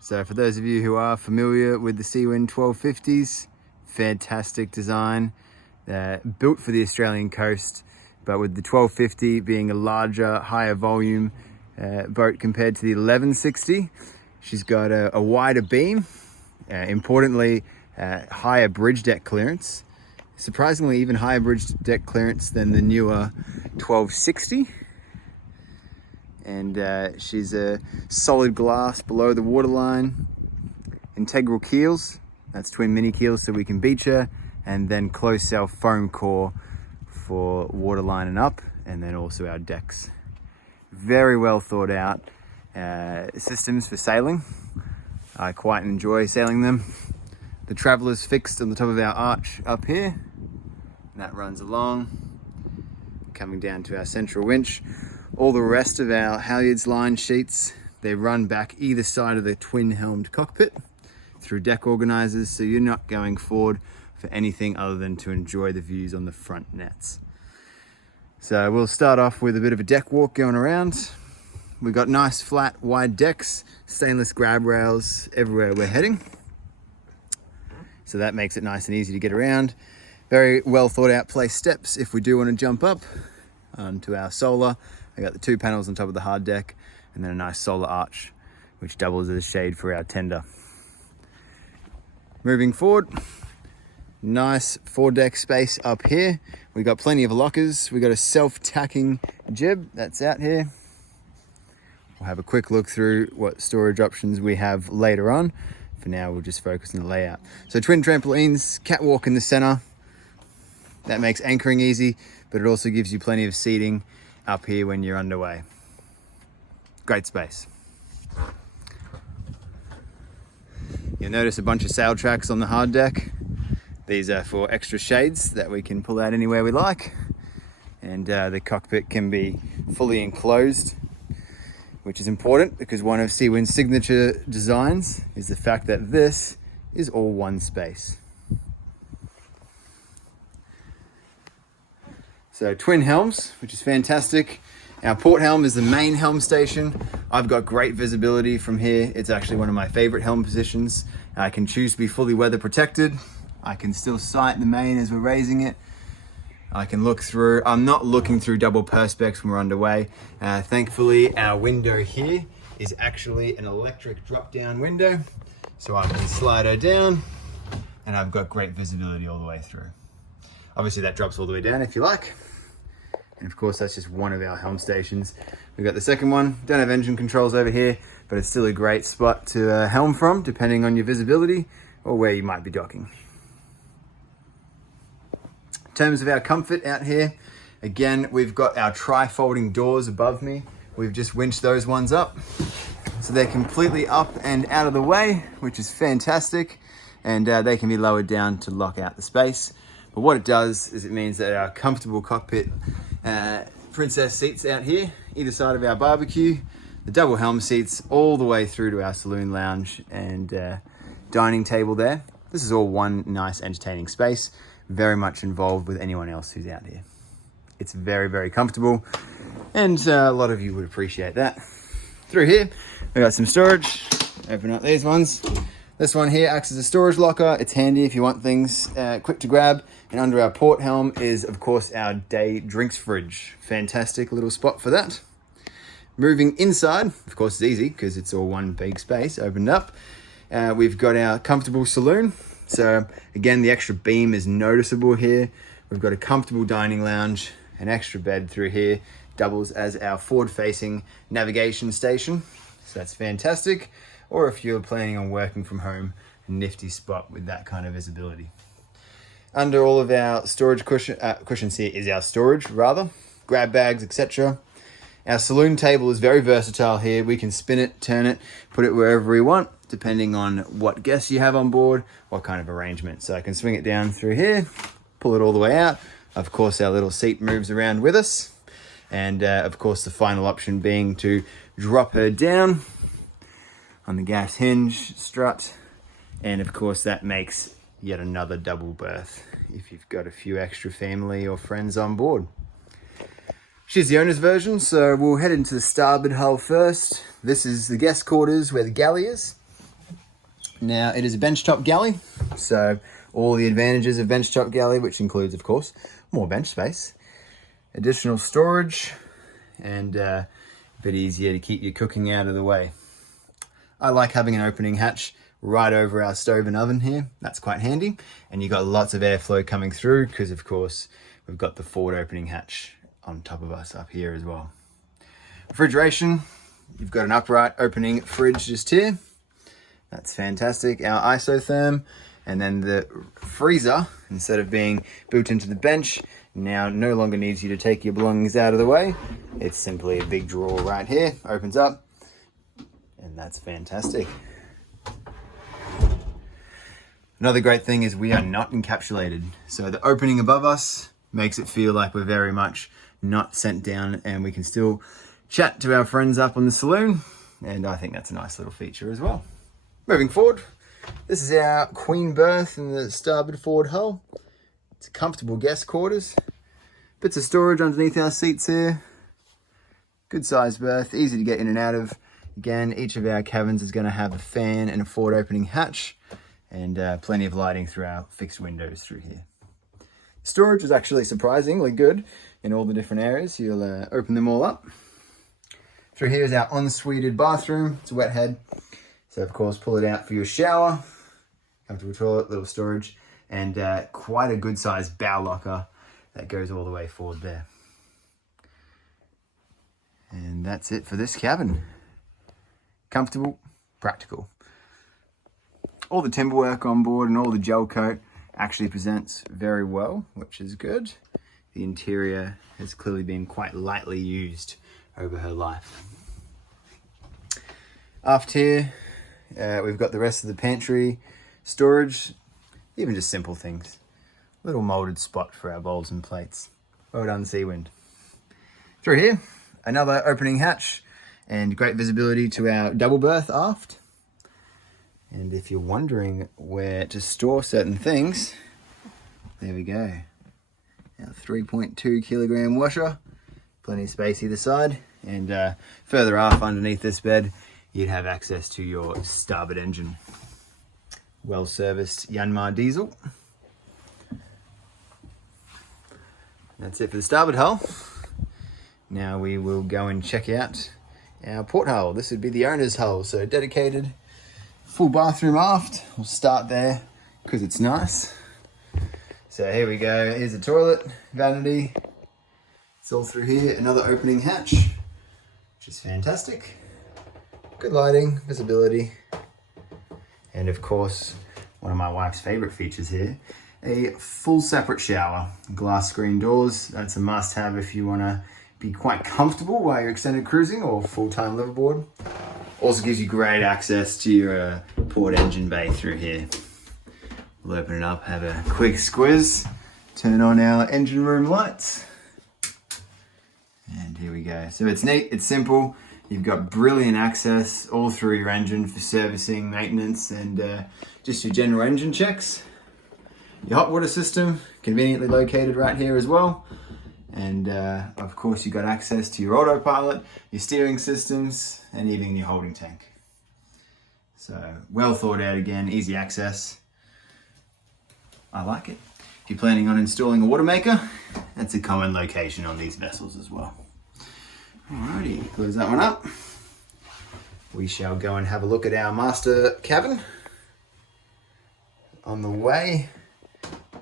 So for those of you who are familiar with the Seawind 1250s, fantastic design, built for the Australian coast, but with the 1250 being a larger, higher volume boat compared to the 1160, she's got a wider beam, importantly, higher bridge deck clearance, surprisingly even higher bridge deck clearance than the newer 1260. And she's a solid glass below the waterline, integral keels, that's twin mini keels so we can beach her, and then closed cell foam core for waterline and up, and then also our decks. Very well thought out systems for sailing. I quite enjoy sailing them. The traveller's fixed on the top of our arch up here, and that runs along, coming down to our central winch. All the rest of our halyards line sheets, they run back either side of the twin helmed cockpit through deck organizers, so you're not going forward for anything other than to enjoy the views on the front nets. So we'll start off with a bit of a deck walk going around. We've got nice flat wide decks, stainless grab rails everywhere we're heading, so that makes it nice and easy to get around. Very well thought out place steps if we do want to jump up onto our solar. I got the 2 panels on top of the hard deck, and then a nice solar arch which doubles as a shade for our tender. Moving forward, nice foredeck space up here. We got plenty of lockers. We got a self-tacking jib that's out here. We'll have a quick look through what storage options we have later on. For now, we'll just focus on the layout. So twin trampolines, catwalk in the center. That makes anchoring easy, but it also gives you plenty of seating up here when you're underway. Great space. You'll notice a bunch of sail tracks on the hard deck. These are for extra shades that we can pull out anywhere we like. And the cockpit can be fully enclosed, which is important because one of Seawind's signature designs is the fact that this is all one space. So twin helms, which is fantastic. Our port helm is the main helm station. I've got great visibility from here. It's actually one of my favorite helm positions. I can choose to be fully weather protected. I can still sight the main as we're raising it. I can look through, I'm not looking through double perspex when we're underway. Thankfully, our window here is actually an electric drop-down window. So I can slide her down and I've got great visibility all the way through. Obviously that drops all the way down if you like. And of course, that's just one of our helm stations. We've got the second one. Don't have engine controls over here, but it's still a great spot to helm from, depending on your visibility or where you might be docking. In terms of our comfort out here, again, we've got our tri-folding doors above me. We've just winched those ones up. So they're completely up and out of the way, which is fantastic. And they can be lowered down to lock out the space. But what it does is it means that our comfortable cockpit princess seats out here, either side of our barbecue, the double helm seats all the way through to our saloon lounge and dining table there. This is all one nice entertaining space, very much involved with anyone else who's out here. It's very, very comfortable, and a lot of you would appreciate that. Through here, we got some storage. Open up these ones. This one here acts as a storage locker. It's handy if you want things quick to grab. And under our port helm is, of course, our day drinks fridge. Fantastic little spot for that. Moving inside, of course, it's easy because it's all one big space opened up. We've got our comfortable saloon. So again, the extra beam is noticeable here. We've got a comfortable dining lounge, an extra bed through here, doubles as our forward-facing navigation station. So that's fantastic. Or if you're planning on working from home, a nifty spot with that kind of visibility. Under all of our storage cushions here is our storage, grab bags, etc. Our saloon table is very versatile here. We can spin it, turn it, put it wherever we want, depending on what guests you have on board, what kind of arrangement. So I can swing it down through here, pull it all the way out. Of course, our little seat moves around with us. And of course, the final option being to drop her down on the gas hinge strut. And of course, that makes yet another double berth if you've got a few extra family or friends on board. She's the owner's version, so we'll head into the starboard hull first. This is the guest quarters where the galley is. Now, it is a benchtop galley, so all the advantages of benchtop galley, which includes, of course, more bench space, additional storage, and a bit easier to keep your cooking out of the way. I like having an opening hatch right over our stove and oven here. That's quite handy, and you've got lots of airflow coming through because, of course, we've got the forward opening hatch on top of us up here as well. Refrigeration, you've got an upright opening fridge just here. That's fantastic. Our isotherm, and then the freezer, instead of being built into the bench, now no longer needs you to take your belongings out of the way. It's simply a big drawer right here, opens up, and that's fantastic. Another great thing is we are not encapsulated. So the opening above us makes it feel like we're very much not sent down, and we can still chat to our friends up on the saloon. And I think that's a nice little feature as well. Moving forward, this is our queen berth in the starboard forward hull. It's a comfortable guest quarters. Bits of storage underneath our seats here. Good sized berth, easy to get in and out of. Again, each of our cabins is going to have a fan and a forward opening hatch, and plenty of lighting through our fixed windows through here. Storage is actually surprisingly good in all the different areas. You'll open them all up. Through here is our ensuite bathroom. It's a wet head. So of course, pull it out for your shower, comfortable toilet, little storage, and quite a good sized bow locker that goes all the way forward there. And that's it for this cabin. Comfortable, practical. All the timber work on board and all the gel coat actually presents very well, which is good. The interior has clearly been quite lightly used over her life. Aft here, we've got the rest of the pantry, storage, even just simple things. Little molded spot for our bowls and plates. Well done, Seawind. Through here, another opening hatch and great visibility to our double berth aft. And if you're wondering where to store certain things, there we go. Our 3.2 kilogram washer, plenty of space either side, and further aft underneath this bed, you'd have access to your starboard engine. Well-serviced Yanmar diesel. That's it for the starboard hull. Now we will go and check out our port hull. This would be the owner's hull, so dedicated, full bathroom aft. We'll start there because it's nice. So here we go. Here's the toilet, vanity. It's all through here. Another opening hatch, which is fantastic. Good lighting, visibility, and of course, one of my wife's favorite features here, a full separate shower. Glass screen doors, that's a must-have if you want to be quite comfortable while you're extended cruising or full-time liveaboard. Also gives you great access to your port engine bay through here. We'll open it up, have a quick squiz, turn on our engine room lights, and here we go. So it's neat, it's simple. You've got brilliant access all through your engine for servicing, maintenance, and just your general engine checks. Your hot water system, conveniently located right here as well. And of course, you've got access to your autopilot, your steering systems, and even your holding tank. So well thought out again, easy access. I like it. If you're planning on installing a water maker, that's a common location on these vessels as well. Alrighty, close that one up. We shall go and have a look at our master cabin. On the way,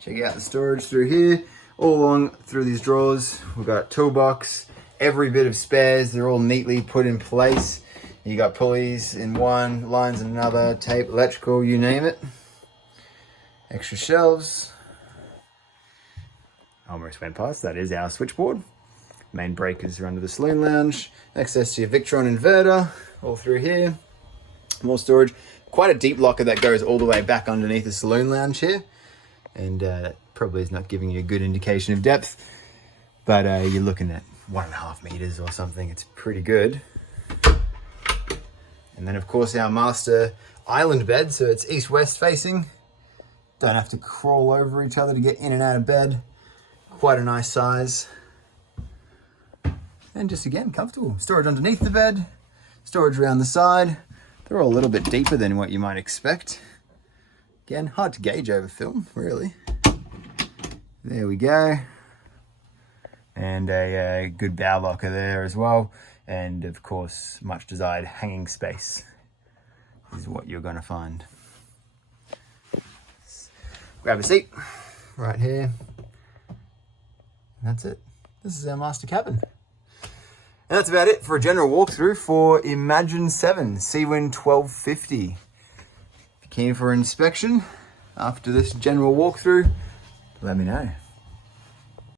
check out the storage through here. All along through these drawers, we've got toolbox, every bit of spares, they're all neatly put in place. You got pulleys in one, lines in another, tape, electrical, you name it. Extra shelves. Almost went past, that is our switchboard. Main breakers are under the saloon lounge. Access to your Victron inverter, all through here. More storage. Quite a deep locker that goes all the way back underneath the saloon lounge here. And probably is not giving you a good indication of depth, but you're looking at 1.5 meters or something. It's pretty good. And then of course our master island bed, so it's east-west facing. Don't have to crawl over each other to get in and out of bed. Quite a nice size. And just again, comfortable. Storage underneath the bed, storage around the side. They're all a little bit deeper than what you might expect. Again, hard to gauge over film, really. There we go. And a good bow locker there as well. And of course, much desired hanging space is what you're gonna find. Grab a seat right here. That's it. This is our master cabin. And that's about it for a general walkthrough for Imagine 7 Seawind 1250. If you're keen for inspection after this general walkthrough, let me know.